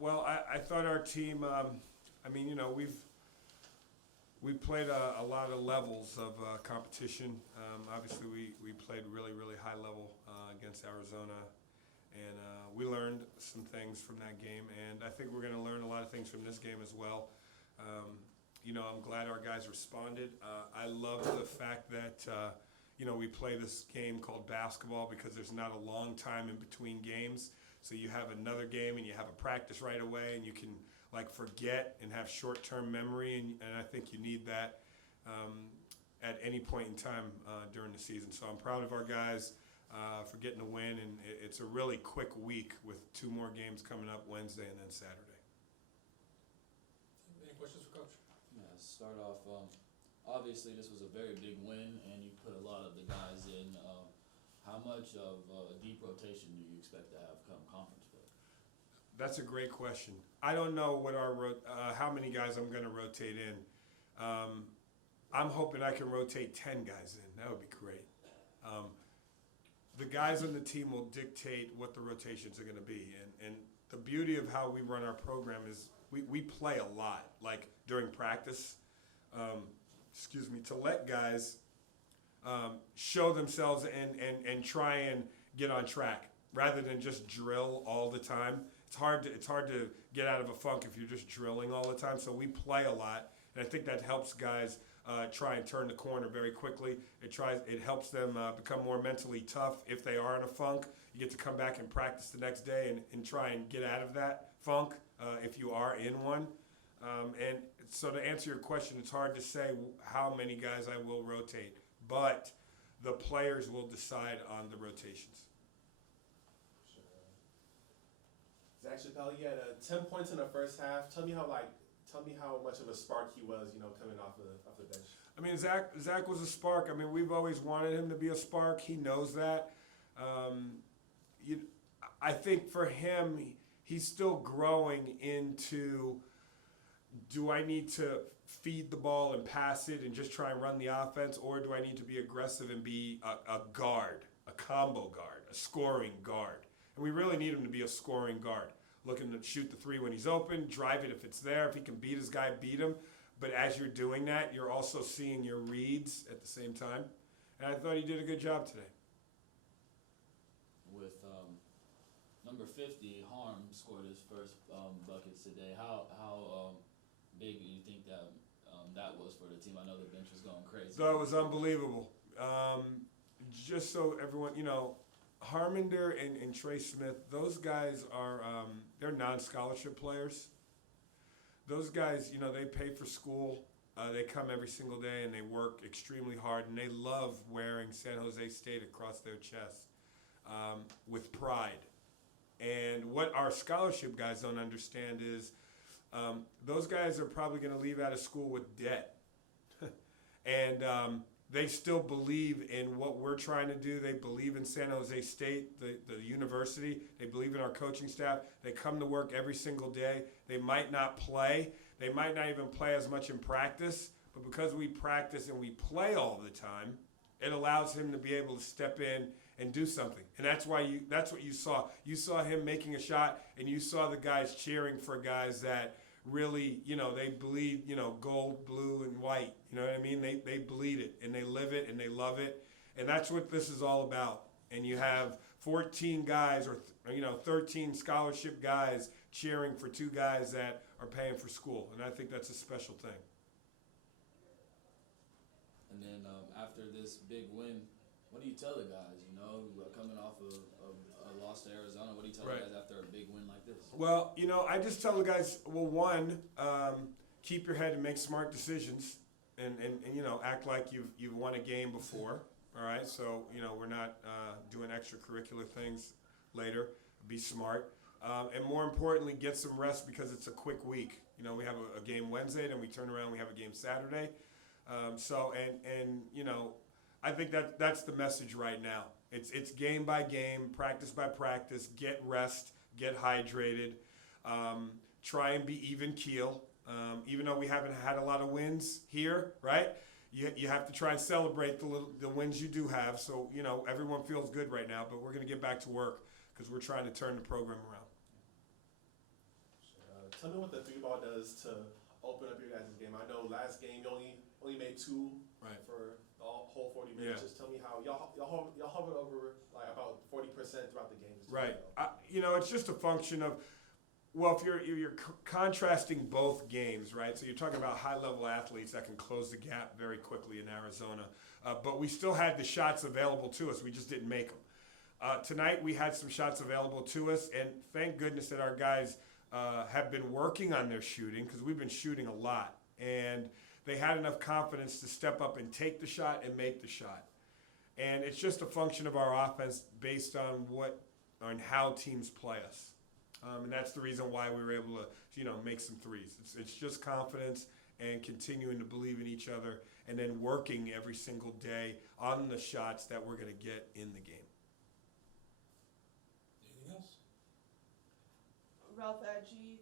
Well, I thought our team. I mean, we've played a lot of levels of competition. Obviously, we played really high level against Arizona, and we learned some things from that game. And I think we're going to learn a lot of things from this game as well. I'm glad our guys responded. I love the fact that we play this game called basketball because there's not a long time in between games. So you have another game and you have a practice right away, and you can forget and have short-term memory, and I think you need that at any point in time during the season. So I'm proud of our guys for getting a win, and it's a really quick week with 2 more games coming up Wednesday and then Saturday. Any questions for Coach? Yeah, start off. Obviously, this was a very big win, and you put a lot of the guys in. How much of a deep rotation do you expect to have come conference play? That's a great question. I don't know what how many guys I'm going to rotate in. I'm hoping I can rotate 10 guys in. That would be great. The guys on the team will dictate what the rotations are going to be. And the beauty of how we run our program is we play a lot, during practice. To let guys show themselves and try and get on track rather than just drill all the time. It's hard to get out of a funk if you're just drilling all the time. So we play a lot, and I think that helps guys try and turn the corner very quickly. It helps them become more mentally tough if they are in a funk. You get to come back and practice the next day and try and get out of that funk if you are in one. And so to answer your question, it's hard to say how many guys I will rotate, but the players will decide on the rotations. Zach Chappelle, he had 10 points in the first half. Tell me how much of a spark he was, coming off the bench. I mean, Zach was a spark. I mean, we've always wanted him to be a spark. He knows that. I think for him, he's still growing into, do I need to feed the ball and pass it and just try and run the offense, or do I need to be aggressive and be a guard, a combo guard, a scoring guard? And we really need him to be a scoring guard, looking to shoot the 3 when he's open, drive it if it's there. If he can beat his guy, beat him. But as you're doing that, you're also seeing your reads at the same time. And I thought he did a good job today. With number 50, Harm scored his first buckets today. How big do you think that was for the team? I know the bench was going crazy. That was unbelievable. Just so everyone, Harminder and Trey Smith, those guys are they're non-scholarship players. Those guys, they pay for school. They come every single day and they work extremely hard, and they love wearing San Jose State across their chest with pride. And what our scholarship guys don't understand is those guys are probably going to leave out of school with debt. And they still believe in what we're trying to do. They believe in San Jose State, the university. They believe in our coaching staff. They come to work every single day. They might not play. They might not even play as much in practice. But because we practice and we play all the time, it allows him to be able to step in and do something. And that's what you saw. You saw him making a shot, and you saw the guys cheering for guys that really, they bleed, gold, blue, and white. You know what I mean? They bleed it, and they live it, and they love it. And that's what this is all about. And you have 14 guys or 13 scholarship guys cheering for 2 guys that are paying for school. And I think that's a special thing. And then after this big win, what do you tell the guys, coming off of a loss to Arizona? What do you tell the guys after a big win like this? Well, I just tell the guys, one, keep your head and make smart decisions, and act like you've won a game before. All right, so we're not doing extracurricular things later. Be smart, and more importantly, get some rest because it's a quick week. We have a game Wednesday, then we turn around, we have a game Saturday. I think that's the message right now. It's game by game, practice by practice. Get rest, get hydrated, try and be even keel. Even though we haven't had a lot of wins here, right? You have to try and celebrate the wins you do have. So everyone feels good right now, but we're going to get back to work because we're trying to turn the program around. Tell me what the three ball does to open up your guys' game. I know last game you only made two Right. for the whole 40 minutes. Yeah. Just tell me how y'all hovered over like about 40% throughout the game. Just tell me Right. how. It's just a function of, well, if you're contrasting both games, right? So you're talking about high-level athletes that can close the gap very quickly in Arizona, but we still had the shots available to us. We just didn't make them. Tonight we had some shots available to us, and thank goodness that our guys have been working on their shooting because we've been shooting a lot, and they had enough confidence to step up and take the shot and make the shot. And it's just a function of our offense based on how teams play us. And that's the reason why we were able to, make some threes. It's just confidence and continuing to believe in each other and then working every single day on the shots that we're going to get in the game. Anything else? Ralph Adji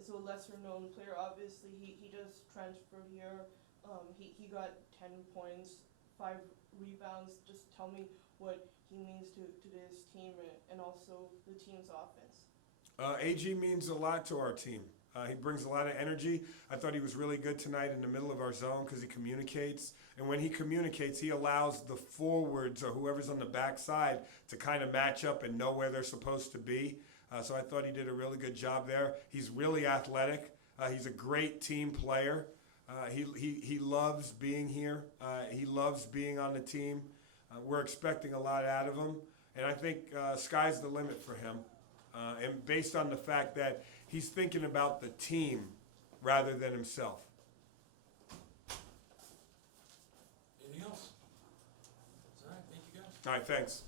is a lesser known player. Obviously, he just transferred here. He got 10 points, 5 rebounds. Just tell me what he means to this team and also the team's offense. AG means a lot to our team. He brings a lot of energy. I thought he was really good tonight in the middle of our zone because he communicates. And when he communicates, he allows the forwards or whoever's on the backside to kind of match up and know where they're supposed to be. So I thought he did a really good job there. He's really athletic. He's a great team player. He loves being here. He loves being on the team. We're expecting a lot out of him. And I think sky's the limit for him. And based on the fact that he's thinking about the team rather than himself. Anything else? All right, thank you guys. All right, thanks.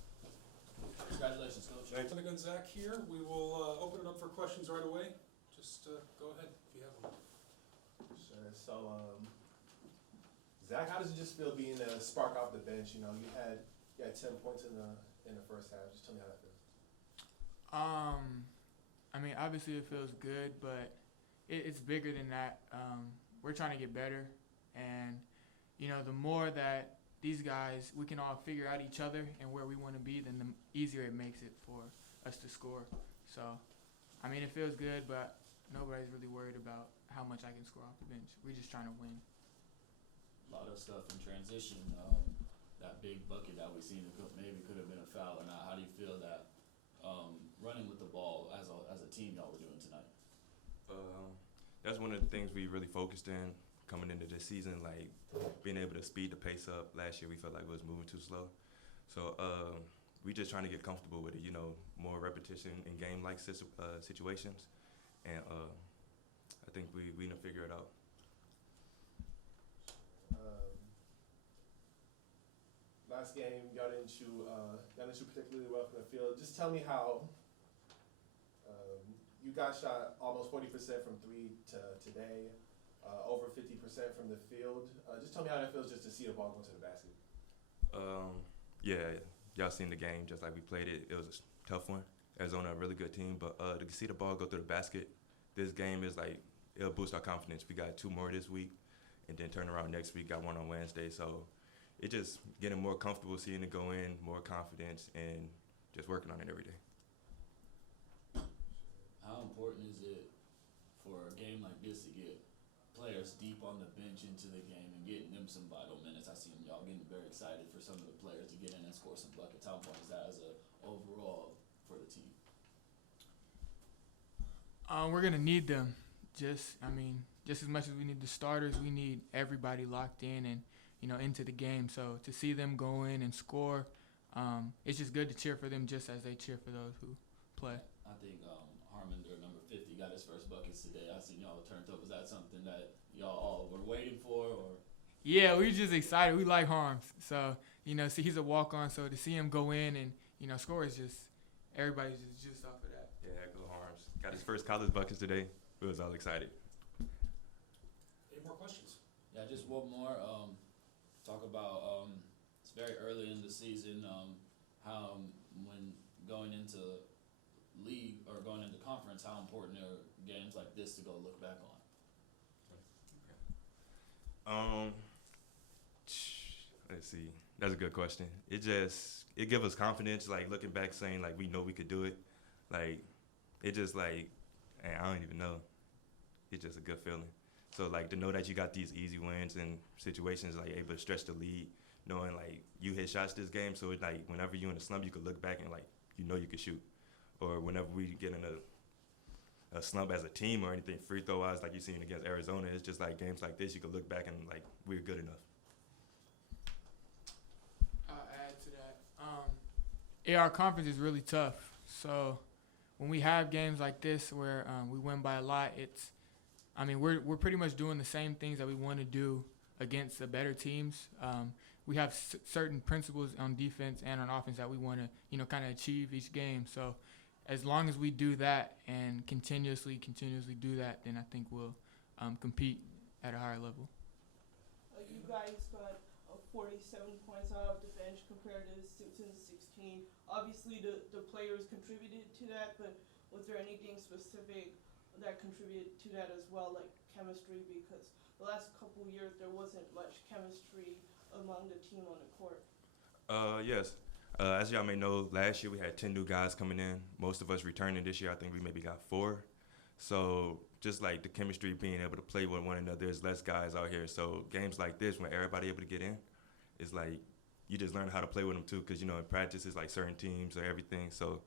Congratulations, Coach. Thanks. Seneca and Zach here. We will open it up for questions right away. Just go ahead if you have them. Sure. So, Zach, how does it just feel being a spark off the bench? You had 10 points in the first half. Just tell me how that feels. Obviously it feels good, but it's bigger than that. We're trying to get better, and the more that these guys, we can all figure out each other and where we want to be, then the easier it makes it for us to score. So, it feels good, but nobody's really worried about how much I can score off the bench. We're just trying to win. A lot of stuff in transition. That big bucket that we seen maybe could have been a foul or not. How do you feel that running with the ball as a team y'all were doing tonight? That's one of the things we really focused in coming into this season, like being able to speed the pace up. Last year we felt like it was moving too slow. So we just trying to get comfortable with it, more repetition in game-like situations. And I think we need to figure it out. Last game, y'all didn't shoot particularly well from the field. Just tell me how you guys shot almost 40% from three to today, over 50% from the field. Just tell me how that feels just to see the ball go to the basket. Yeah, y'all seen the game just like we played it. It was a tough one. Arizona, a really good team, but to see the ball go through the basket, this game is like, it'll boost our confidence. We got 2 more this week, and then turn around next week, got 1 on Wednesday. So it's just getting more comfortable seeing it go in, more confidence, and just working on it every day. How important is it for a game like this to get players deep on the bench into the game and getting them some vital minutes? I see y'all getting very excited for some of the players to get in and score some buckets. How important is that as a overall for the team? We're gonna need them. Just as much as we need the starters, we need everybody locked in and into the game. So to see them go in and score, it's just good to cheer for them just as they cheer for those who play. I think Harmonder, number 50, got his first buckets today. I seen y'all turned up. Was that something that y'all all were waiting for, or? Yeah, we just excited. We like Harms. So, see, he's a walk-on. So to see him go in and, score is just, everybody's just juiced off of that. Yeah, go Harms. Got his first college buckets today. We was all excited. Any more questions? Yeah, just one more. Talk about it's very early in the season. How when going into league or going into conference, how important are games like this to go look back on? Let's see. That's a good question. It gives us confidence, like looking back saying like we know we could do it. Like it just like, I don't even know. it's just a good feeling. So like to know that you got these easy wins and situations like able to stretch the lead, knowing like you hit shots this game, so it's like whenever you're in a slump, you could look back and like you know you could shoot. Or whenever we get in a slump as a team or anything free throw wise, like you seen against Arizona, it's just like games like this you could look back and like we're good enough. I'll add to that. Our conference is really tough. So when we have games like this where we win by a lot, we're pretty much doing the same things that we want to do against the better teams. We have certain principles on defense and on offense that we want to, kind of achieve each game. So as long as we do that and continuously do that, then I think we'll compete at a higher level. You guys got 47 points out of the bench compared to Simpson's 16. Obviously, the players contributed to that, but was there anything specific that contributed to that as well, like chemistry? Because the last couple years there wasn't much chemistry among the team on the court. Yes. As y'all may know, last year we had 10 new guys coming in. Most of us returning this year. I think we maybe got 4. So just like the chemistry, being able to play with one another, there's less guys out here. So games like this, when everybody able to get in, it's like you just learn how to play with them too. Because in practice it's like certain teams or everything. So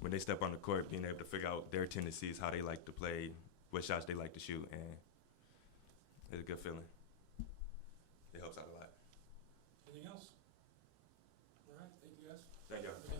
when they step on the court, being able to figure out their tendencies, how they like to play, what shots they like to shoot, and it's a good feeling. It helps out a lot. Anything else? All right, thank you guys. Thank y'all.